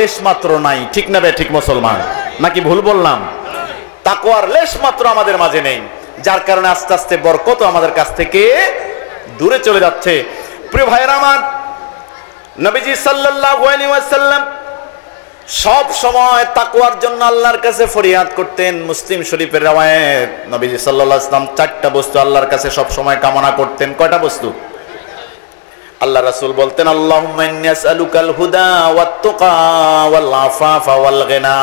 Lace মাত্র নাই, ঠিক না বে ঠিক মুসলমান, নাকি ভুল বললাম? তাকওয়ার লেশ মাত্র আমাদের মাঝে নেই, যার কারণে আস্তে আস্তে বরকত আমাদের কাছ থেকে দূরে চলে যাচ্ছে। প্রিয় ভাইরা আমার, নবীজি সাল্লাল্লাহু আলাইহি ওয়াসাল্লাম সব সময় তাকওয়ার জন্য আল্লাহর কাছে ফরিয়াদ করতেন। মুসলিম শরীফের রওয়ায়াত, নবীজি সাল্লাল্লাহু আলাইহি ওয়াসাল্লাম 4টা বস্তু আল্লাহর কাছে সব সময় কামনা করতেন। কয়টা বস্তু? আল্লাহ রাসূল বলতেন, আল্লাহুম্মা ইন্নী আসআলুকাল হুদা ওয়াত তুকা ওয়াল আফাফা ওয়াল গিনা।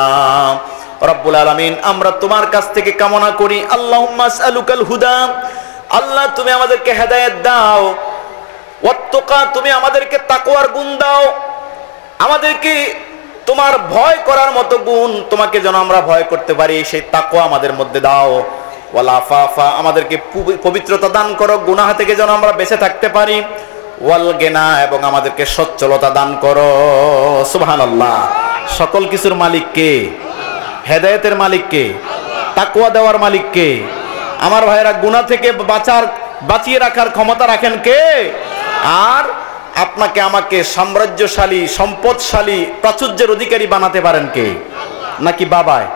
রব্বুল আলামিন, আমরা তোমার কাছ থেকে কামনা করি, আল্লাহুম্মা আসআলুকাল হুদা, আল্লাহ তুমি আমাদেরকে হেদায়েত দাও, ওয়াত তুকা, তুমি আমাদেরকে তাকওয়ার গুণ দাও, আমাদেরকে তোমার ভয় করার মতো গুণ, তোমাকে যেন আমরা ভয় করতে পারি সেই তাকওয়া আমাদের মধ্যে দাও, ওয়াল আফাফা, আমাদেরকে পবিত্রতা দান করো, গুনাহ থেকে যেন আমরা বেঁচে থাকতে পারি, ওয়াল গিনা, এবং আমাদেরকে সচ্ছলতা দান করো। সুবহানাল্লাহ। সকল কিছুর মালিক কে? হেদায়েতের মালিক কে? তাকওয়া দেওয়ার মালিক কে? আমার ভাইরা, গুনাহ থেকে বাঁচিয়ে রাখার ক্ষমতা রাখেন কে? আর আপনাকে আমাকে সাম্রাজ্যশালী, সম্পদশালী, প্রাচুর্যের অধিকারী বানাতে পারেন কে? নাকি বাবায়?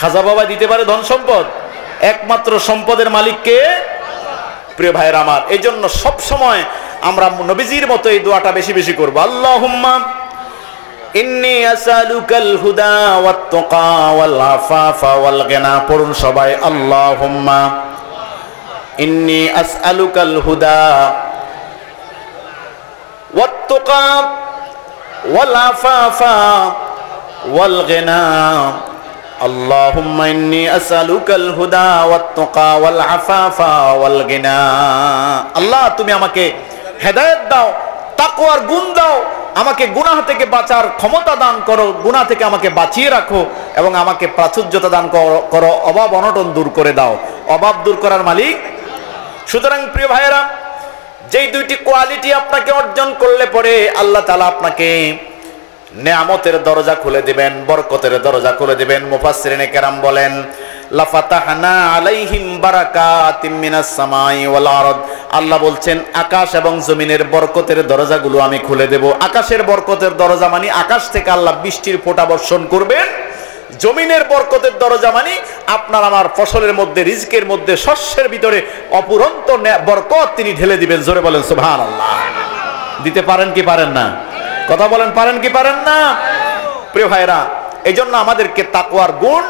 খাজা বাবায় দিতে পারে ধন সম্পদ? একমাত্র সম্পদের মালিক কে? প্রিয় ভাইরা আমার, এই জন্য সব সময় আমরা নবীজির মতো এই দোয়াটা বেশি বেশি করব। আল্লাহুম্মা ইন্নী আসআলুকাল হুদা ওয়াত তুকা ওয়াল আফাফা ওয়াল গিনা। পড়ুন সবাই, আল্লাহুম্মা ইন্নী আসআলুকাল হুদা ওয়াত তুকা ওয়াল আফাফা ওয়াল গিনা। আল্লাহুম্মা ইন্নী আসআলুকাল হুদা ওয়াত তুকা ওয়াল আফাফা ওয়াল গিনা। আল্লাহ তুমি আমাকে হেদায়েত দাও, তাকওয়ার গুণ দাও, আমাকে গুনাহ থেকে বাঁচার ক্ষমতা দান করো, গুনাহ থেকে আমাকে বাঁচিয়ে রাখো, এবং আমাকে প্রাচুর্যতা দান করো, অভাব অনটন দূর করে দাও। অভাব দূর করার মালিক। সুতরাং প্রিয় ভাইয়েরা, যেই দুইটি কোয়ালিটি আপনাকে অর্জন করলে পরে আল্লাহ তাআলা আপনাকে নেয়ামতের দরজা খুলে দিবেন, বরকতের দরজা খুলে দিবেন। মুফাসসিরিনে কেরাম বলেন, লাফাতাহনা আলাইহিম বারাকাতিম মিনাস সামাই ওয়াল আরদ। আল্লাহ বলছেন, আকাশ এবং জমিনের বরকতের দরজাগুলো আমি খুলে দেব। আকাশের বরকতের দরজা মানে আকাশ থেকে আল্লাহ বৃষ্টির ফোঁটা বর্ষণ করবেন। জমিনের বরকতের দরজা মানে আপনার আমার ফসলের মধ্যে, রিজকের মধ্যে, শস্যের ভিতরে অপুরন্ত বরকত তিনি ঢেলে দিবেন। জোরে বলেন সুবহানাল্লাহ। দিতে পারেন কি পারেন না? কথা বলেন, পারেন কি পারেন না? প্রিয় ভাইরা, এই জন্য আমাদেরকে তাকওয়ার গুণ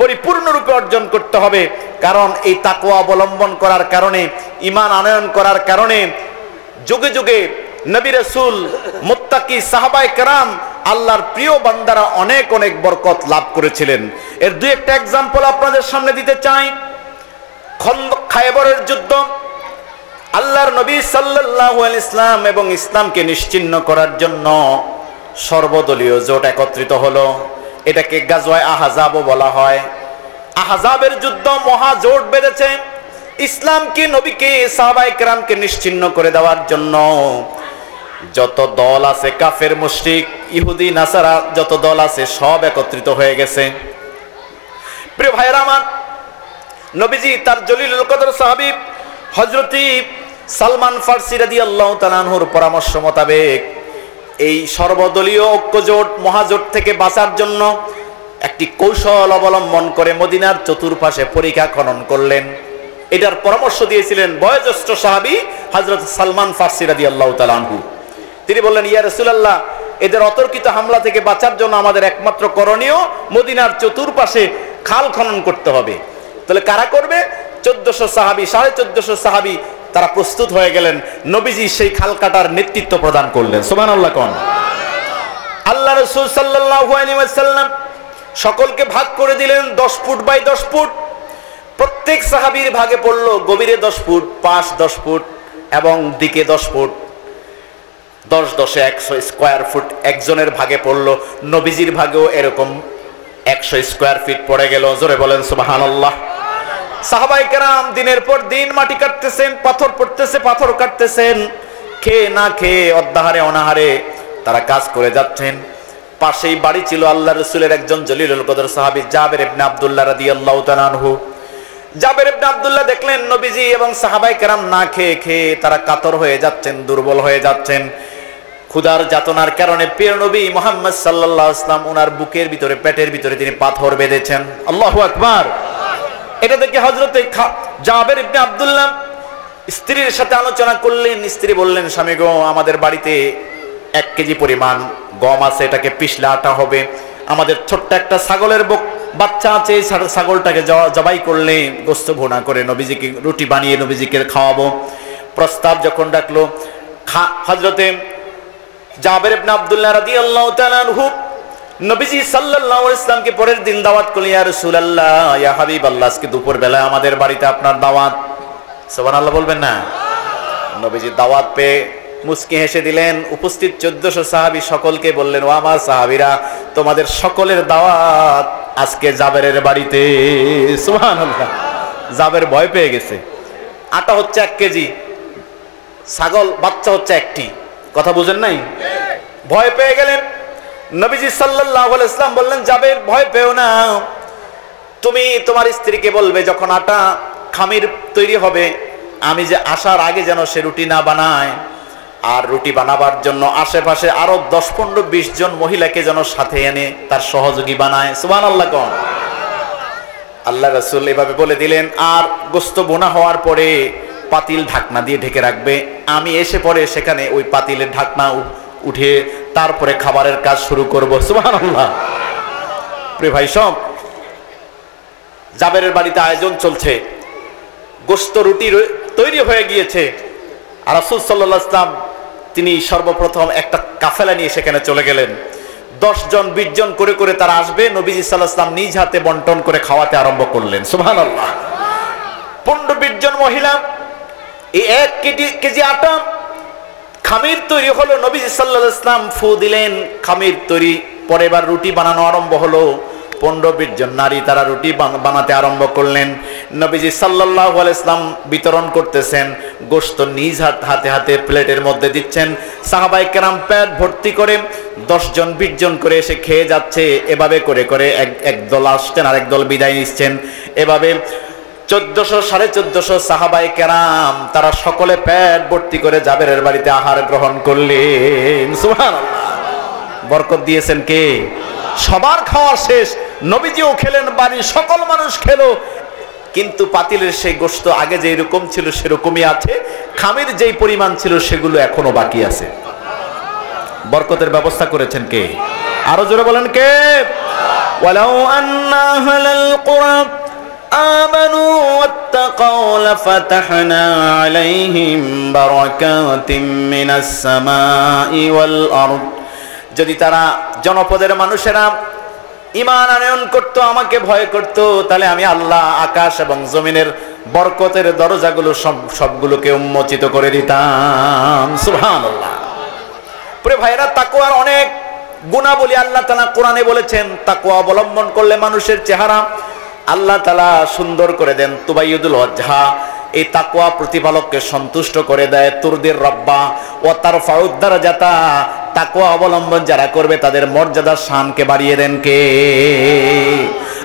পরিপূর্ণরূপে অর্জন করতে হবে। কারণ এই তাকওয়া অবলম্বন করার কারণে, ঈমান আনয়ন করার কারণে যুগে যুগে নবী রাসূল, মুত্তাকি, সাহাবায়ে কেরাম, আল্লাহর প্রিয় বান্দারা অনেক অনেক বরকত লাভ করেছিলেন। এর দুই একটা এক্সাম্পল আপনাদের সামনে দিতে চাই। খায়বরের যুদ্ধ, আল্লাহর নবী সাল্লাল্লাহু আলাইহি ওয়াসাল্লাম এবং ইসলামকে নিশ্চিহ্ন করার জন্য সর্বদলীয় জোট একত্রিত হলো। এটাকে গাজওয়ায়ে আহজাবও বলা হয়। আহজাবের যুদ্ধ, মহাজোট বেঁধেছে ইসলামকে, নবীকে, সাহাবায়ে কেরামকে নিশ্চিহ্ন করে দেওয়ার জন্য। যত দল আছে, কাফের, মুশরিক, ইহুদি, নাসারা, যত দল আছে সব একত্রিত হয়ে গেছে। প্রিয় ভাইরা আমার, নবীজি তার জলিলুল কদর সাহাবী হযরতি সালমান ফারসি রাদিয়াল্লাহু তাআলা আনহুর পরামর্শ মোতাবেক এই সর্বদলীয় ঐক্যজোট, মহাজোট থেকে বাঁচার জন্য একটি কৌশল অবলম্বন করে মদিনার চতুর্পাশে পরিখা খনন করলেন। এটার পরামর্শ দিয়েছিলেন বয়োজ্যেষ্ঠ সাহাবী হযরত সালমান ফারসি রাদিয়াল্লাহু তাআলা আনহু। তিনি বললেন, ইয়া রাসূলুল্লাহ, এদের অতর্কিত হামলা থেকে বাঁচার জন্য আমাদের একমাত্র করণীয় মদিনার চতুর্পাশে খাল খনন করতে হবে। তাহলে কারা করবে? 1400 সাহাবী, 1450 সাহাবী তারা প্রস্তুত হয়ে গেলেন। নবীজি সেই খাল কাটার নেতৃত্ব প্রদান করলেন। সুবহানাল্লাহ কোন? আল্লাহ রাসূল সাল্লাল্লাহু আলাইহি ওয়াসাল্লাম সকলকে ভাগ করে দিলেন 10 ফুট বাই 10 ফুট। প্রত্যেক সাহাবীর ভাগে পড়লো গভীরে 10 ফুট, পাশ 10 ফুট এবং দিকে 10 ফুট। 10 10 100 স্কয়ার ফুট একজনের ভাগে পড়লো। নবীজির ভাগেও এরকম 100 স্কয়ার ফিট পড়ে গেল। জোরে বলেন সুবহানাল্লাহ। সাহাবায়ে কেরাম দিনের পর দিন মাটি কাটতেছেন, পাথর পড়তেছে, পাথর কাটতেছেন, খেয়ে না খেয়ে, অদ্যাহারে অনাহারে তারা কাজ করে যাচ্ছেন। পাশেই বাড়ি ছিল আল্লাহ রাসূলের একজন জলিলুল কদর সাহাবী জাবের ইবনে আব্দুল্লাহ রাদিয়াল্লাহু তাআলা আনহু। জাবের ইবনে আব্দুল্লাহ দেখলেন নবীজি এবং সাহাবায়ে কেরাম না খেয়ে খেয়ে তারা কাতর হয়ে যাচ্ছেন, দুর্বল হয়ে যাচ্ছেন। ক্ষুধার যাতনার কারণে প্রিয় নবী মুহাম্মদ সাল্লাল্লাহু আলাইহি ওয়াসাল্লাম ওনার বুকের ভিতরে, পেটের ভিতরে তিনি পাথর বেঁধেছেন। আল্লাহু আকবার। এটা দেখে হযরতে জাবের ইবনে আব্দুল্লাহ স্ত্রীর সাথে আলোচনা করলেন। স্ত্রী বললেন, স্বামী গো, আমাদের বাড়িতে 1 কেজি পরিমাণ গম আছে, এটাকে পিষলে আটা হবে। আমাদের ছোট্ট একটা ছাগলের বাচ্চা আছে, এই ছাগলটাকে জবাই করলে গোশত ভুনা করে নবীজিকে রুটি বানিয়ে নবীজিকে খাওয়াবো। প্রস্তাব যখন ডাকলো, হযরতে জাবের ইবনে আব্দুল্লাহ রাদিয়াল্লাহু তাআলা আনহু নবীজি সাল্লাল্লাহু আলাইহি ওয়াসাল্লামকে পরের দিন দাওয়াত করলেন, ইয়া রাসূলুল্লাহ, ইয়া হাবিবাল্লাহ, আজকে দুপুর বেলা আমাদের বাড়িতে আপনার দাওয়াত। সুবহানাল্লাহ বলবেন না? নবীজি দাওয়াত পেয়ে মুস্কি হেসে দিলেন। উপস্থিত 1400 সাহাবী সকলকে বললেন, ও আমার সাহাবীরা, তোমাদের সকলের দাওয়াত আজকে জাবেরের বাড়িতে। সুবহানাল্লাহ। জাবের ভয় পেয়ে গেছে। আটা হচ্ছে 1 কেজি, ছাগল বাচ্চা হচ্ছে একটি। কথা বুঝেন নাই? ভয় পেয়ে গেলেন। নবীজি সাল্লাল্লাহু আলাইহি ওয়াসাল্লাম বললেন, জাবের ভয় পেও না, তুমি তোমার স্ত্রীকে বলবে যখন আটা খামির তৈরি হবে, আমি যে আসার আগে যেন সে রুটি না বানায়, আর রুটি বানাবার জন্য আশেপাশে আরো 10-15-20 জন মহিলাকে যেন সাথে এনে তার সহযোগী বানায়। সুবহানাল্লাহ কোন? আল্লাহ রাসূল এভাবে বলে দিলেন। আর গোশত বোনা হওয়ার পরে পাতিল ঢাকনা দিয়ে ঢেকে রাখবে, আমি এসে পরে সেখানে ওই পাতিলের ঢাকনা উঠে তারপরে খাবারের কাজ শুরু করব। সুবহানাল্লাহ। প্রিয় ভাই সব, জাবেরের বাড়িতে আয়োজন চলছে, গোশত রুটি তৈরি হয়ে গিয়েছে। আর রাসূল সাল্লাল্লাহু আলাইহি ওয়াসাল্লাম তিনি সর্বপ্রথম একটা কাফেলা নিয়ে সেখানে চলে গেলেন। 10 জন 20 জন করে করে তারা আসবে, নবীজি সাল্লাল্লাহু আলাইহি ওয়াসাল্লাম নিজ হাতে বন্টন করে খাওয়াতে আরম্ভ করলেন। সুবহানাল্লাহ। 15-20 জন মহিলা, এই 1 কেজি আটা খামির তৈরি হলো। নবীজি সাল্লাল্লাহু আলাইহি ওয়াসাল্লাম ফু দিলেন, খামির তৈরি। পরে এবার রুটি বানানো আরম্ভ হলো। 15-20 জন নারী তারা রুটি বানাতে আরম্ভ করলেন। নবীজি সাল্লাল্লাহু আলাইহি ওয়াসাল্লাম বিতরণ করতেছেন, গোশত নিজ হাতে হাতে প্লেটের মধ্যে দিচ্ছেন। সাহাবায়ে কেরাম পেট ভর্তি করে 10 জন 20 জন করে এসে খেয়ে যাচ্ছে। এভাবে করে করে একদল আসছেন আর একদল বিদায় নিচ্ছেন। এভাবে 1400-1450 সাহাবায়ে কেরাম তারা সকলে পেট ভর্তি করে জাবেরের বাড়িতে আহার গ্রহণ করলেন। সুবহানাল্লাহ। বরকত দিয়েছেন কে? সবার খাওয়া শেষ, নবীজিও খেলেন, বাড়ির সকল মানুষ খেলো। কিন্তু পাতিলের সেই গোশত আগে যেই রকম ছিল সেরকমই আছে, খামির যেই পরিমাণ ছিল সেগুলো এখনো বাকি আছে। বরকতের ব্যবস্থা করেছেন কে? আরো জোরে বলেন কে? ওয়ালাউ আন্না আহলাল কুরা আমানু ওয়াত্তাকাউ লাফাতাহনা আলাইহিম বারাকাতিম মিনাস সামাই ওয়াল আরদ। যদি তারা জনপদের মানুষেরা ঈমান আনয়ন করত, আমাকে ভয় করত, তাহলে আমি আল্লাহ আকাশ এবং জমিনের বরকতের দরজাগুলো সবগুলোকে উন্মোচিত করে দিতাম। সুবহানাল্লাহ। প্রিয় ভাইরা, তাকওয়ার অনেক গুণাবলী আল্লাহ তাআলা কোরআনে বলেছেন। তাকওয়া অবলম্বন করলে মানুষের চেহারা আল্লাহ তাআলা সুন্দর করে দেন। তুবাইয়ুদুল ওয়াজহা, এই তাকওয়া প্রতিপালককে সন্তুষ্ট করে দেয়। তুরদির রব্বা ওয়া তারফাউদ দারাজাতা, তাকওয়া অবলম্বন যারা করবে তাদের মর্যাদার শানকে বাড়িয়ে দেন কে?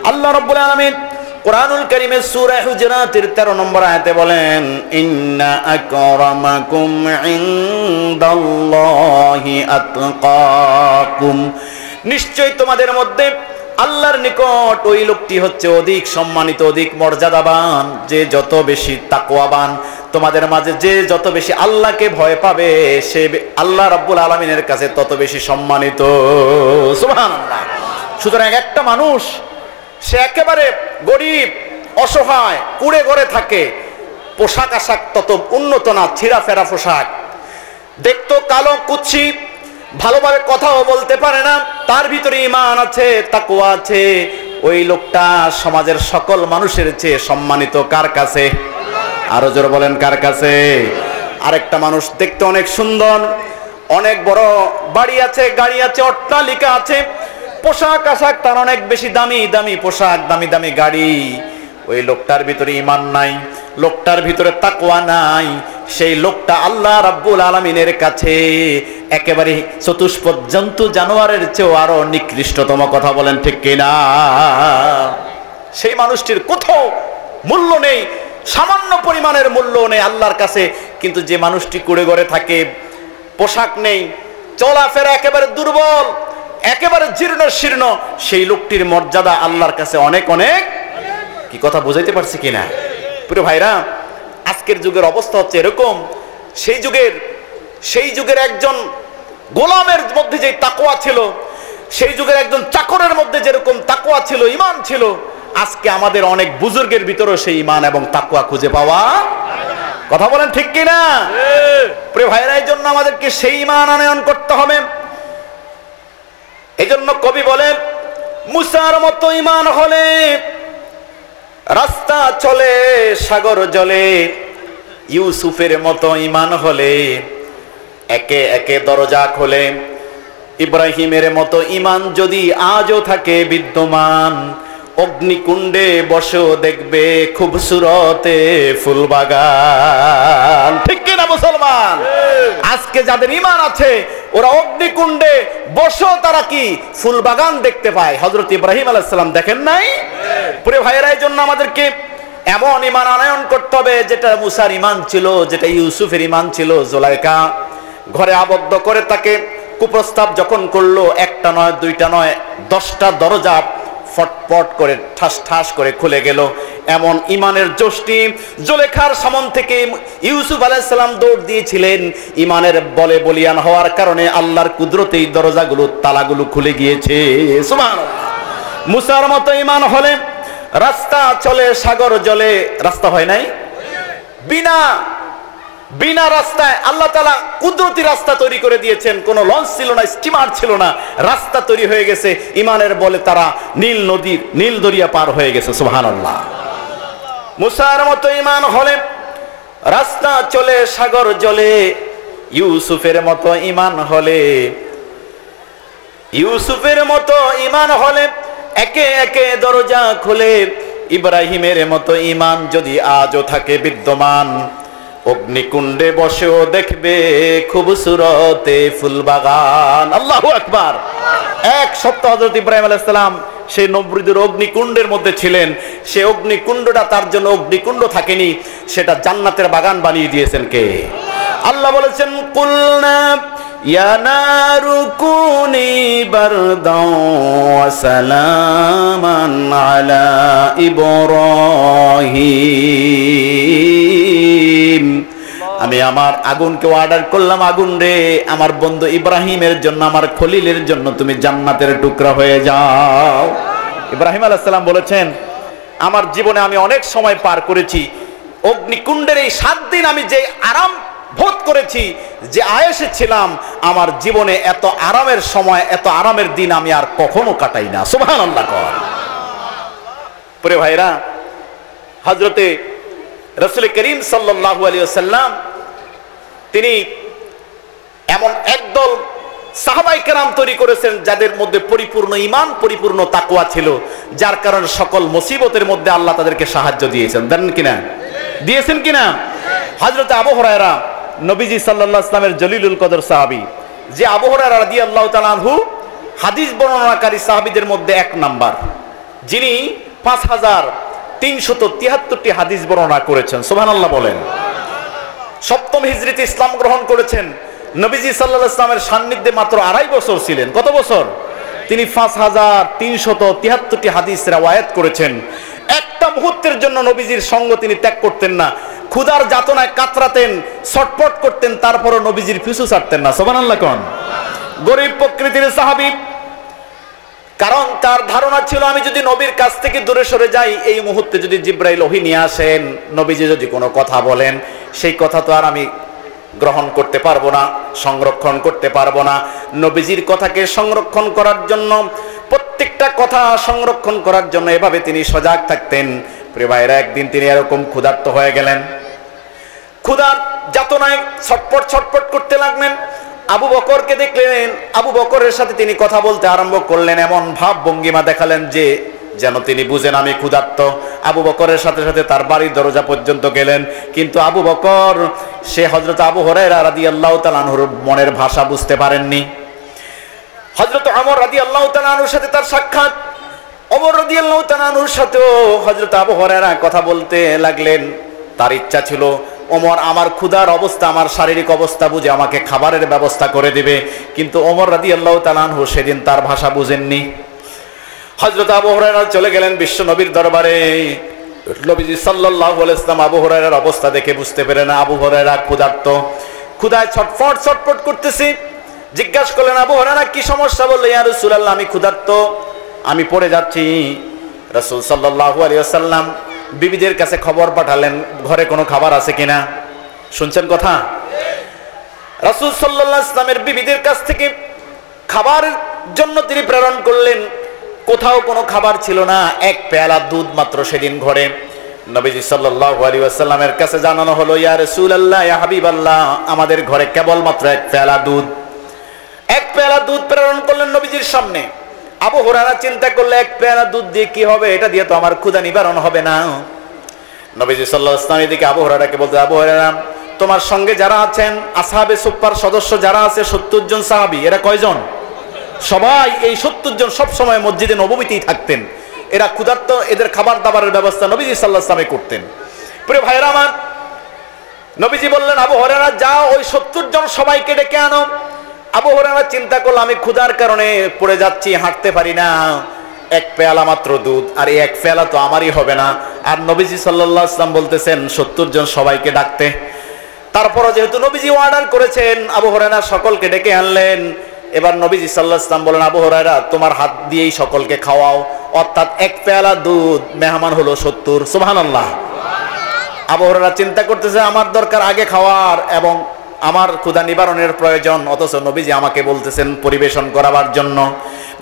আল্লাহ রাব্বুল আলামিন কুরআনুল কারীমের সূরা হুজুরাতের 13 নম্বর আয়াতে বলেন, ইন্না আকরামাকুম ইনদাল্লাহি আতকাকুম, নিশ্চয় তোমাদের মধ্যে আল্লাহর নিকট ওই লোকটি হচ্ছে অধিক সম্মানিত, অধিক মর্যাদাবান, যে যত বেশি তাকওয়াবান। তোমাদের মাঝে যে যত বেশি আল্লাহকে ভয় পাবে সে আল্লাহ রাব্বুল আলামিনের কাছে তত বেশি সম্মানিত। সুবহানাল্লাহ। সুতরাং একটা মানুষ সে একেবারে গরিব, অসহায়, কুড়ে ঘরে থাকে, পোশাক আশাক তত উন্নত না, ছিঁড়া ফেরা পোশাক, দেখতো কালো কুৎসি, ভালোভাবে কথাও বলতে পারে না, তার ভিতরে ঈমান আছে, তাকওয়া আছে, ওই লোকটা সমাজের সকল মানুষের চেয়ে সম্মানিত কার কাছে? আরো জোরে বলেন কার কাছে? আরেকটা মানুষ দেখতে অনেক সুন্দর, অনেক বড় বাড়ি আছে, গাড়ি আছে, অট্টালিকা আছে, পোশাক আশাক তার অনেক বেশি দামি দামি পোশাক, দামি দামি গাড়ি, ওই লোকটার ভিতরে ঈমান নাই, লোকটার ভিতরে তাকওয়া নাই, সেই লোকটা আল্লাহ রাব্বুল আলামিনের কাছে একেবারে চতুষ্পদ জন্তু জানোয়ারের চেয়েও আরো নিকৃষ্টতম। কথা বলেন ঠিক কিনা? সেই মানুষটির কোথাও মূল্য নেই, সামান্য পরিমাণের মূল্য নেই আল্লাহর কাছে। কিন্তু যে মানুষটি কুড়ে ঘরে থাকে, পোশাক নেই, চলাফেরা একেবারে দুর্বল, একেবারে জীর্ণ শীর্ণ, সেই লোকটির মর্যাদা আল্লাহর কাছে অনেক অনেক। কি কথা বুঝাইতে পারছি কিনা প্রিয় ভাইরা? আজকের যুগের অবস্থা হচ্ছে এরকম, সেই যুগের একজন গোলামের মধ্যে যে তাকওয়া ছিল, সেই যুগের একজন চাকরের মধ্যে যেরকম তাকওয়া ছিল, ঈমান ছিল, আজকে আমাদের অনেক বুজুর্গের ভিতরেও সেই ঈমান এবং তাকওয়া খুঁজে পাওয়া। কথা বলেন ঠিক কিনা প্রিয় ভাইরা? এই জন্য আমাদেরকে সেই ঈমান আনয়ন করতে হবে। এই জন্য কবি বলেন, মুসার মতো ঈমান হলে রাস্তা চলে সাগর জলে, ইউসুফের মতো ঈমান হলে একে একে দরজা খোলে, ইব্রাহিমের মতো ঈমান যদি আজও থাকে বিদ্যমান, অগ্নিকুণ্ডে বসেও দেখবে খুবসুরতে ফুলবাগান। ঠিক কিনা মুসলমান? আজকে যাদের ঈমান আছে ওরা অগ্নিকুণ্ডে বসেও তারা কি ফুলবাগান দেখতে পায়। হযরত ইব্রাহিম আলাইহিস সালাম দেখেন নাই? প্রিয় ভাইয়েরা, এই জন্য আমাদেরকে এমন ঈমান আনয়ন করতে হবে যেটা মুসার ঈমান ছিল, যেটা ইউসুফের ঈমান ছিল। জুলাইখা ঘরে আবদ্ধ করে তাকে কুপ্রস্তাব যখন করলো, একটা নয়, দুইটা নয়, 10টা দরজা ফটফট করে ঠাস ঠাস করে খুলে গেল। এমন ঈমানের যষ্টি জুলেখার সামন থেকে ইউসুফ আলাইহিস সালাম দৌড় দিয়েছিলেন। ঈমানের বলে বলিয়ান হওয়ার কারণে আল্লাহর কুদরতে এই দরজাগুলো, তালাগুলো খুলে গিয়েছে। সুবহানাল্লাহ। মুসার মতো ঈমান হলে রাস্তা চলে সাগর জলে। রাস্তা হয় নাই? বিনা রাস্তায় আল্লাহ তাআলা কুদরতি রাস্তা তৈরি করে দিয়েছেন। কোনো লঞ্চ ছিল না, স্টিমার ছিল না, রাস্তা তৈরি হয়ে গেছে। ঈমানের বলে তারা নীল দরিয়া পার হয়ে গেছে। সুবহানাল্লাহ। মুসার মতো ঈমান হলে রাস্তা চলে সাগর জলে, ইউসুফের মতো ঈমান হলে একে একে দরজা খুলে, ইব্রাহিমের মতো ঈমান যদি আজও থাকে বিদ্যমান, অগ্নিকুণ্ডে বসেও দেখবে খুবসুরতে ফুলবাগান। আল্লাহু আকবার। এক সপ্তাহ হযরত ইব্রাহিম আলাইহিস সালাম সেই নমরুদের অগ্নিকুণ্ডের মধ্যে ছিলেন। সে অগ্নিকুণ্ডটা তার জন্য অগ্নিকুণ্ড থাকেনি, সেটা জান্নাতের বাগান বানিয়ে দিয়েছেন কে? আল্লাহ বলেছেন, কুলনা ইয়া নারু কুনি বারদাও ওয়া সালামান আলা ইব্রাহিম। আমি আমার আগুনকে অর্ডার করলাম, আগুন রে আমার বন্ধু ইব্রাহিমের জন্য, আমার খলিলের জন্য তুমি জান্নাতের টুকরা হয়ে যাও। ইব্রাহিম আলাইহিস সালাম বলেছেন, আমার জীবনে আমি অনেক সময় পার করেছি, অগ্নিকুণ্ডের এই 7 দিন আমি যে আরাম ভোগ করেছি, যে আয়েশে ছিলাম, আমার জীবনে এত আরামের সময়, এত আরামের দিন আমি আর কখনো কাটাই না। সুবহানাল্লাহ। প্রিয় ভাইরা, হযরতে রাসূল করিম সাল্লাল্লাহু আলাইহি ওয়াসাল্লাম তিনি এমন একদল সাহাবায়ে কেরাম তৈরি করেছেন যাদের মধ্যে পরিপূর্ণ ঈমান, পরিপূর্ণ তাকওয়া ছিল, যার কারণে সকল মুসিবতের মধ্যে আল্লাহ তাদেরকে সাহায্য দিয়েছেন। দিয়েছেন কিনা? হযরত আবু হুরায়রা নবীজি সাল্লাল্লাহু আলাইহি ওয়াসাল্লামের জলিলুল কদর সাহাবী, যে আবু হুরায়রা রাদিয়াল্লাহু তাআলা আনহু হাদিস বর্ণনাকারী সাহাবীদের মধ্যে 1 নাম্বার, যিনি 5373টি হাদিস বর্ণনা করেছেন। সুবহানাল্লাহ বলেন। 7ম হিজরিতে ইসলাম গ্রহণ করেছেন। নবীজি সাল্লাল্লাহু আলাইহি ওয়াসাল্লামের সান্নিধ্যে মাত্র 2.5 বছর ছিলেন। কত বছর? তিনি 5373টি হাদিস রওয়ায়াত করেছেন। একটা মুহূর্তের জন্য নবীজির সঙ্গ তিনি ত্যাগ করতেন না। ক্ষুধার যাতনায় কাতরাতেন, ছটফট করতেন, তারপরও নবীজির পিছু ছাড়তেন না। সুবহানাল্লাহ কোন? গরীব প্রকৃতির সাহাবী, কারণ তার ধারণা ছিল আমি যদি নবীর কাছ থেকে দূরে সরে যাই, এই মুহূর্তে যদি জিবরাইল ওহী নিয়ে আসেন, নবীজি যদি কোনো কথা বলেন, সেই কথা তো আর আমি গ্রহণ করতে পারবো না, সংরক্ষণ করতে পারবো না। নবীজির কথাকে সংরক্ষণ করার জন্য, প্রত্যেকটা কথা সংরক্ষণ করার জন্য এভাবে তিনি সজাগ থাকতেন। প্রিয় ভাইরা, একদিন তিনি এরকম ক্ষুধার্ত হয়ে গেলেন, ক্ষুধার যাতনায় ছটফট করতে লাগলেন। আবু বকরকে দেখলেন, আবু বকরের সাথে তিনি কথা বলতে আরম্ভ করলেন, এমন ভাব ভঙ্গিমা দেখালেন যে যেন তিনি বুঝেন আমি ক্ষুধার্ত। আবু বকরের সাথে সাথে তার বাড়ির দরজা পর্যন্ত গেলেন, কিন্তু আবু বকর সে হযরত আবু হুরায়রা রাদিয়াল্লাহু তাআলা আনহুর মনের ভাষা বুঝতে পারেননি। হযরত ওমর রাদিয়াল্লাহু তাআলা আনহুর সাথে তার সাক্ষাৎ, ওমর রাদিয়াল্লাহু তাআলা আনহুর সাথেও হযরত আবু হুরায়রা কথা বলতে লাগলেন। তার ইচ্ছা ছিল ওমর আমার ক্ষুধার অবস্থা, আমার শারীরিক অবস্থা বুঝে আমাকে খাবারের ব্যবস্থা করে দিবে। কিন্তু ওমর রাদিয়াল্লাহু তাআলা আনহু সেদিন তার ভাষা বুঝেননি। হযরত আবু হুরায়রা চলে গেলেন বিশ্ব নবীর দরবারে। নবীজি সাল্লাল্লাহু আলাইহি ওয়াসাল্লাম আবু হুরায়রার অবস্থা দেখে বুঝতে পেরেন আবু হুরায়রা ক্ষুধার্ত, ক্ষুধায় ছটফট ছটফট করতেছি। জিজ্ঞাসা করলেন, আবু হুরায়রা কি সমস্যা? বললেন, ইয়া রাসূলুল্লাহ, আমি ক্ষুধার্ত, আমি পড়ে যাচ্ছি। রাসূল সাল্লাল্লাহু আলাইহি ওয়াসাল্লাম বিবিদের কাছে খবর পাঠালেন ঘরে কোনো খাবার আছে কিনা। শুনছেন কথা? রাসূল সাল্লাল্লাহু আলাইহি ওয়াসাল্লামের বিবিদের কাছ থেকে খাবারের জন্য তিনি প্রেরণ করলেন। কোথাও কোনো খাবার ছিল না, এক পেয়ালা দুধ মাত্র সেদিন ঘরে। নবীজি সাল্লাল্লাহু আলাইহি ওয়াসাল্লামের কাছে জানানো হলো, ইয়া রাসূলুল্লাহ, ইয়া হাবিবাল্লাহ, আমাদের ঘরে কেবল মাত্র এক পেয়ালা দুধ। এক পেয়ালা দুধ প্রেরণ করলেন নবীজির সামনে। আবু হুরায়রা চিন্তা করলে, এক পেয়ালা দুধ দিয়ে কি হবে? এটা দিয়ে তো আমার ক্ষুধা নিবারণ হবে না। নবীজি সাল্লাল্লাহু আলাইহি ওয়াসাল্লাম এদিকে আবু হুরায়রাকে বলতে, আবু হুরায়রা, তোমার সঙ্গে যারা আছেন আসহাবে সুফফার সদস্য যারা আছে 70 জন সাহাবী, এরা কয়জন? সবাই এই 70 জন সব সময় মসজিদে নববীতেই থাকতেন। এরা ক্ষুধার্ত, এদের খাবার দাবারের ব্যবস্থা নবীজি সাল্লাল্লাহু আলাইহি ওয়াসাল্লাম করতেন। প্রিয় ভাইরা আমার, নবীজি বললেন, আবু হুরায়রা যাও ওই 70 জন সবাইকে ডেকে আনো। আবু হুরায়রা চিন্তা করলো, আমি ক্ষুধার কারণে পড়ে যাচ্ছি, হাঁটতে পারি না, এক পেয়ালা মাত্র দুধ, আর এই এক পেয়ালা তো আমারই হবে না। আর নবীজি সাল্লাল্লাহু আলাইহি ওয়াসাল্লাম বলতেছেন 70 জন সবাইকে ডাকতে। তারপরও যেহেতু নবীজি অর্ডার করেছেন, আবু হুরায়রা সকলকে ডেকে আনলেন। এবার নবীজি সাল্লাল্লাহু আলাইহি ওয়াসাল্লাম বলেন, আবু হুরায়রা, তোমার হাত দিয়েই সকলকে খাওয়াও। অর্থাৎ এক পেয়ালা দুধ মেহমান হলো 70। সুবহানাল্লাহ। আবু হুরায়রা চিন্তা করতেছে, আমার দরকার আগে খাওয়ার এবং আমার ক্ষুধা নিবারণের প্রয়োজন, অথচ নবীজি আমাকে বলতেছেন পরিবেশন করাবার জন্য।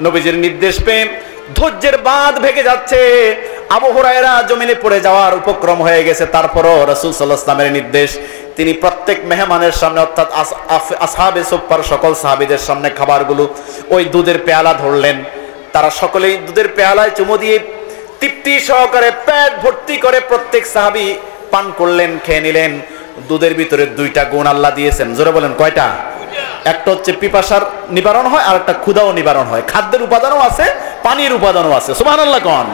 নবীজির নির্দেশ পেয়ে ধৈর্যের বাঁধ ভেঙে যাচ্ছে। আবু হুরায়রা জমিনে পড়ে যাওয়ার উপক্রম হয়ে গেছে। তারপরও রাসূল সাল্লাল্লাহু আলাইহি ওয়াসাল্লামের নির্দেশ, তিনি প্রত্যেক মেহমানের সামনে অর্থাৎ আসহাবে সুফফার সকল সাহাবীদের সামনে খাবারগুলো ওই দুধের পেয়ালা ধরলেন। তারা সকলেই দুধের পেয়ালায় চুমু দিয়ে তৃপ্তি সহকারে পেট ভর্তি করে প্রত্যেক সাহাবী পান করলেন, খেয়ে নিলেন। দুধের ভিতরে দুইটা গুণ আল্লাহ দিয়েছেন। জোরে বলেন, কয়টা? একটা হচ্ছে পিপাসার নিবারণ হয়, আর একটা ক্ষুধাও নিবারণ হয়। খাদ্যের উপাদানও আছে, পানির উপাদানও আছে। সুবহানাল্লাহ কোন।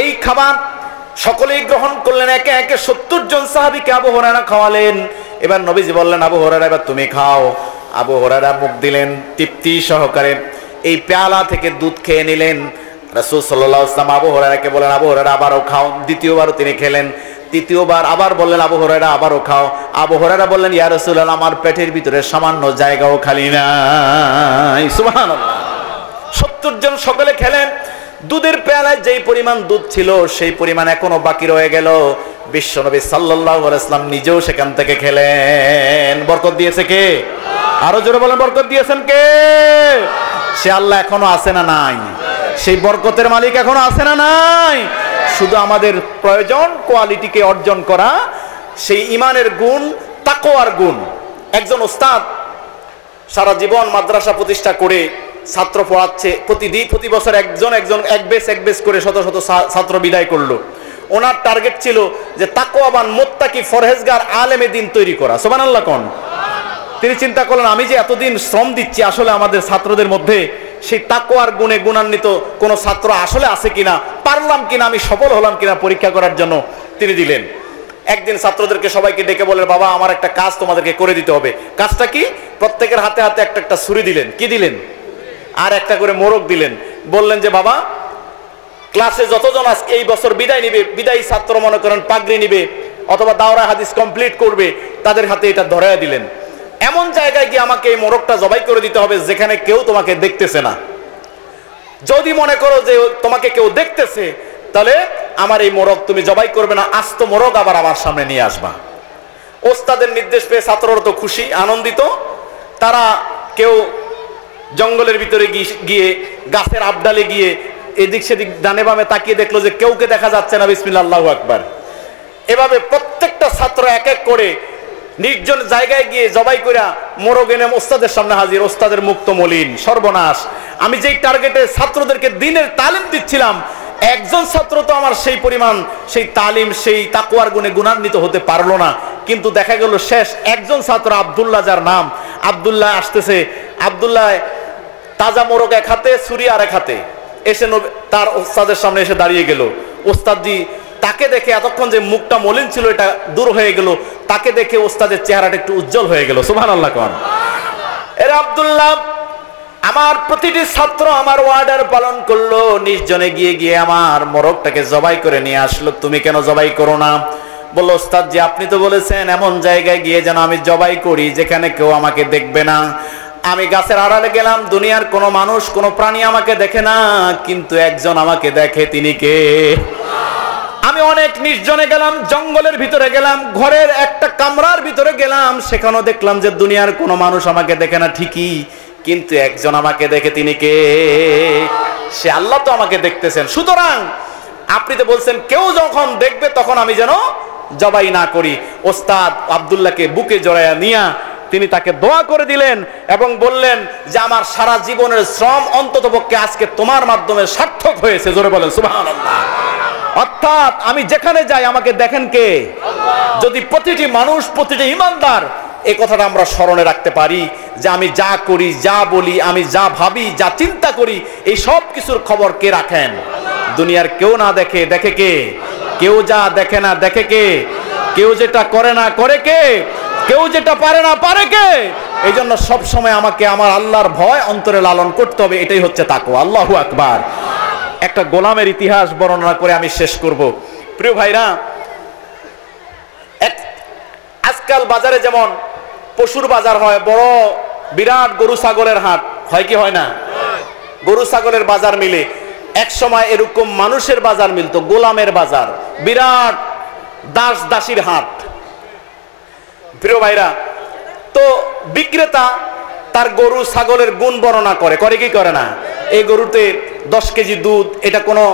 এই খাবার সকলেই গ্রহণ করলেন। একে একে 70 জন সাহাবীকে আবু হুরায়রা খাওয়ালেন। এবার নবীজি বললেন, আবু হুরায়রা, এবার তুমি খাও। আবু হুরায়রা মুখ দিলেন তৃপ্তি সহকারে, এই পেয়ালা থেকে দুধ খেয়ে নিলেন। রাসূল সাল্লাল্লাহু আলাইহি ওয়াসাল্লাম আবু হুরায়রাকে বলেন, আবু হুরায়রা আবারও খাও। দ্বিতীয়বারও তিনি খেলেন। তৃতীয়বার আবার বললেন, আবু হুরায়রা আবারও খাও। আবু হুরায়রা বললেন, ইয়া রাসূলুল্লাহ, আমার পেটের ভিতরে সামান্য জায়গাও খালি নাই। সুবহানাল্লাহ। 70 জন সকলে খেলেন। দুধের পেয়ালায় যেই পরিমাণ দুধ ছিল সেই পরিমাণ এখনো বাকি রয়ে গেল। বিশ্বনবী সাল্লাল্লাহু আলাইহি ওয়াসাল্লাম নিজেও সেখান থেকে খেলেন। বরকত দিয়েছে কে? আরো জোরে বলেন, বরকত দিয়েছেন কে? সে আল্লাহ এখনো আছে না নাই? সেই বরকতের মালিক এখনো আছে না নাই? শুধু আমাদের প্রয়োজন কোয়ালিটিকে অর্জন করা, সেই ঈমানের গুণ, তাকওয়ার গুণ। একজন ওস্তাদ সারা জীবন মাদ্রাসা প্রতিষ্ঠা করে ছাত্র পড়াচ্ছে, প্রতি বছর এক বেশ করে শত শত ছাত্র বিদায় করলো। ওনার টার্গেট ছিল যে তাকওয়াবান, মুত্তাকি, ফরহেজগার আলেমে দ্বীন তৈরি করা। সুবহানাল্লাহ কোন। তিনি চিন্তা করলেন, আমি যে এতদিন শ্রম দিচ্ছি, আসলে আমাদের ছাত্রদের মধ্যে সেই তাকওয়ার গুণে গুণান্বিত কোন ছাত্র আসলে আছে কিনা, পারলাম কিনা, আমি সফল হলাম কিনা পরীক্ষা করার জন্য তিনি দিলেন। একদিন ছাত্রদেরকে সবাইকে ডেকে বললেন, বাবা, আমার একটা কাজ তোমাদেরকে করে দিতে হবে। কাজটা কি? প্রত্যেকের হাতে হাতে একটা একটা ছুরি দিলেন। কি দিলেন? আর একটা করে মোরগ দিলেন। বললেন যে, বাবা, ক্লাসে যতজন আজকে এই বছর বিদায় নিবে, বিদায়ী ছাত্র মনে করেন পাগড়ি নিবে অথবা দাওরা হাদিস কমপ্লিট করবে, তাদের হাতে এটা ধরাইয়া দিলেন। এমন জায়গায় গিয়ে আমাকে এই মোরগটা জবাই করে দিতে হবে যেখানে কেউ তোমাকে দেখতেছে না। যদি মনে করো যে তোমাকে কেউ দেখতেছে, তাহলে আমার এই মোরগ তুমি জবাই করবে না, আস্ত মোরগ আবার আমার সামনে নিয়ে আসবা। ওস্তাদের নির্দেশ পেয়ে ছাত্ররা তো খুশি, আনন্দিত। তারা কেউ জঙ্গলের ভিতরে গিয়ে গাছের আবডালে গিয়ে এদিক সেদিক ডানে বামে তাকিয়ে দেখলো যে কেউকে দেখা যাচ্ছে না। বিসমিল্লাহ, আল্লাহু আকবার। এভাবে প্রত্যেকটা ছাত্র এক এক করে নির্জন জায়গায় গিয়ে জবাই করে মোরগ এনে ওস্তাদের সামনে হাজির। ওস্তাদের মুক্ত মলিন, সর্বনাশ। আমি যেই টার্গেটে ছাত্রদেরকে দিনের তালিম দিচ্ছিলাম, একজন ছাত্র তো আমার সেই পরিমাণ সেই তালিম, সেই তাকওয়ার গুণে গুণান্বিত হতে পারলো না। কিন্তু দেখা গেল শেষ একজন ছাত্র আব্দুল্লাহ, যার নাম আব্দুল্লাহ, আসতেছে। আব্দুল্লাহ তাজা মোরগ এক হাতে, ছুরি আর এক হাতে, এসে তার ওস্তাদের সামনে এসে দাঁড়িয়ে গেল। ওস্তাদজি তাকে দেখে এতক্ষণ যে মুখটা মলিন ছিল এটা দূর হয়ে গেল, তাকে দেখে ওস্তাদের চেহারাটা একটু উজ্জ্বল হয়ে গেল। সুবহানাল্লাহ কোন। এর আব্দুল্লাহ, আমার প্রতিটি ছাত্র আমার ওয়ার্ডার পালন করলো, নির্জনে গিয়ে গিয়ে আমার মোরগটাকে জবাই করে নিয়ে আসলো। তুমি কেন জবাই করো না? বলল, ওস্তাদ জি আপনি তো বলেছেন এমন জায়গায় গিয়ে যেন আমি জবাই করি যেখানে কেউ আমাকে দেখবে না। আমি গাছের আড়ালে গেলাম, দুনিয়ার কোনো মানুষ কোনো প্রাণী আমাকে দেখে না, কিন্তু একজন আমাকে দেখে। তিনি কে? আমি অনেক নির্জনে গেলাম, জঙ্গলের ভিতরে গেলাম, ঘরের একটা কামরার ভিতরে গেলাম, সেখানেও দেখলাম যে দুনিয়ার কোনো মানুষ আমাকে দেখে না ঠিকই, কিন্তু একজন আমাকে দেখে। তিনি কে? সে আল্লাহ তো আমাকে দেখতেছেন। সুতরাং আপনি তো বলছেন কেউ যখন দেখবে তখন আমি যেন জবাই না করি। ওস্তাদ আব্দুল্লাহকে বুকে জড়াইয়া নিয়া তিনি তাকে দোয়া করে দিলেন এবং বললেন যে আমার সারা জীবনের শ্রম অন্ততপক্ষে আজকে তোমার মাধ্যমে সার্থক হয়েছে। জোরে বলেন সুবহানাল্লাহ। অর্থাৎ আমি যেখানে যাই আমাকে দেখেন কে? যদি প্রতিটি মানুষ, প্রতিটি ইমানদার এই কথাটা আমরা স্মরণে রাখতে পারি যে আমি যা করি, যা বলি, আমি যা ভাবি, যা চিন্তা করি, এই সব কিছুর খবর কে রাখেন? দুনিয়ার কেউ না দেখে, দেখে কে? কেউ যা দেখে না দেখে কে? কেউ যেটা করে না করে কে? কেউ যেটা পারে না পারে কে? এই জন্য সবসময় আমাকে আমার আল্লাহর ভয় অন্তরে লালন করতে হবে। এটাই হচ্ছে তাকওয়া। আল্লাহু আকবার। একটা গোলামের ইতিহাস বর্ণনা করে আমি শেষ করব। প্রিয় ভাইরা, আজকাল বাজারে যেমন পশুর বাজার হয়, বড় বিরাট গরু ছাগলের হাট হয় কি হয় না? গরু ছাগলের বাজার মিলে। এক সময় এরকম মানুষের বাজার মিলতো, গোলামের বাজার, বিরাট দাস দাসীর হাট। প্রিয় ভাইরা, তো বিক্রেতা তার গরু ছাগলের গুণ বর্ণনা করে, করে কি করে না? এই গরুতে 10 কেজি দুধ, এটা কোনো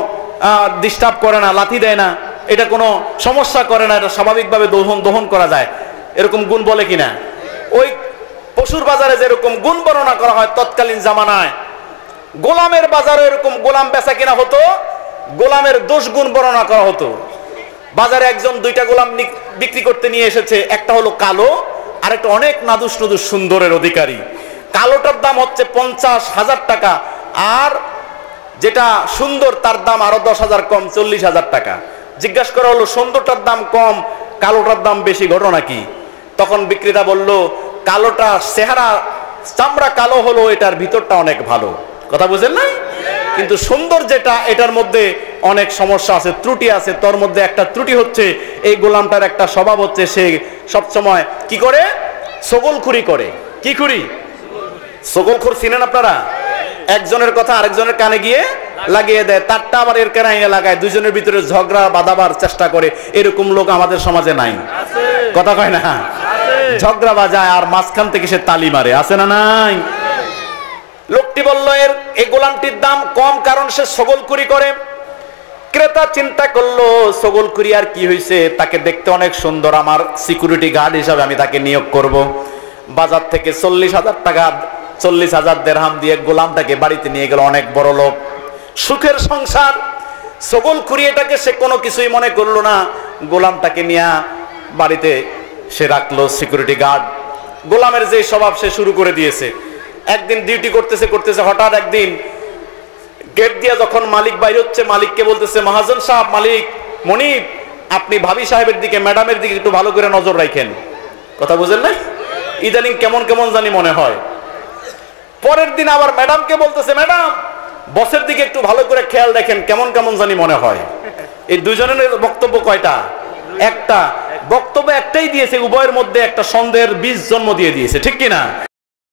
ডিস্টার্ব করে না, লাথি দেয় না, এটা কোনো সমস্যা করে না, এটা স্বাভাবিকভাবে দহন করা যায়, এরকম গুণ বলে কিনা? ওই পশুর বাজারে যেরকম গুণ বর্ণনা করা হয় তৎকালীন জামানায়, গোলামের বাজারে এরকম গোলাম বেচা কিনা হতো, গোলামের দোষ গুণ বর্ণনা করা হতো। বাজারে একজন 2টা গোলাম বিক্রি করতে নিয়ে এসেছে, একটা হলো কালো, আরেকটা অনেক নাদুস নুদুস সুন্দরের অধিকারী। কালোটার দাম হচ্ছে 50,000 টাকা, আর যেটা সুন্দর তার দাম আরো 10,000 কম, 40,000 টাকা। জিজ্ঞাসা করা হলো সুন্দরটার দাম কম, কালোটার দাম বেশি, ঘটনা কি? তখন বিক্রেতা বলল, কালোটা চেহারা চামড়া কালো হলো, এটার ভিতরটা অনেক ভালো। কথা বুঝেন না? কিন্তু সুন্দর যেটা, এটার মধ্যে অনেক সমস্যা আছে, ত্রুটি আছে। তোর মধ্যে একটা ত্রুটি হচ্ছে, এই গোলামটার একটা স্বভাব হচ্ছে সে সবসময় কি করে? ছগলখুরি করে। কি খুরি? ছগলখুর চিনেন আপনারা? একজনের কথা আরেকজনের কানে গিয়ে লাগিয়ে দেয়, তারটা আবার এর কানে লাগায়, দুজনের ভিতরে ঝগড়া বাঁধাবার চেষ্টা করে। এরকম লোক আমাদের সমাজে নাই? কথা কয় না? ঝগড়া বাজায় আর মাঝখান থেকে সে তালি মারে। আছে না নাই? লোকটি বলল এই গোলামটির দাম কম কারণ সে ছগলখুরি করে। ক্রেতা চিন্তা করলো ছগলখুরি আর কি হয়েছে, তাকে দেখতে অনেক সুন্দর, আমার সিকিউরিটি গার্ড হিসাবে আমি তাকে নিয়োগ করব। বাজার থেকে 40,000 টাকা, 40,000 দিরহাম দিয়ে গোলামটাকে বাড়িতে নিয়ে গেল। অনেক বড় লোক, সুখের সংসার। ছগলখুরি এটাকে সে কোনো কিছুই মনে করলো না, গোলামটাকে নিয়ে বাড়িতে সে রাখলো। সিকিউরিটি গার্ড, গোলামের যে স্বভাব সে শুরু করে দিয়েছে। একদিন ডিউটি করতেছে করতেছে হঠাৎ একদিন গেট দিয়ে যখন মালিক বাইরে হচ্ছে, মালিককে বলতেছে, মহাজন সাহেব, মালিক মনিব, আপনি ভাবি সাহেবের দিকে, ম্যাডামের দিকে একটু ভালো করে নজর রাখেন। কথা বুঝেন না? ইদানিং কেমন কেমন জানি মনে হয়। পরের দিন আবার ম্যাডামকে বলতেছে, ম্যাডাম বসের দিকে একটু ভালো করে খেয়াল রাখেন, কেমন কেমন জানি মনে হয়। এই দুজনের বক্তব্য কয়টা? একটা বক্তব্য একটাই দিয়েছে, উভয়ের মধ্যে একটা সন্দেহের বীজ জন্ম দিয়ে দিয়েছে। ঠিক কিনা?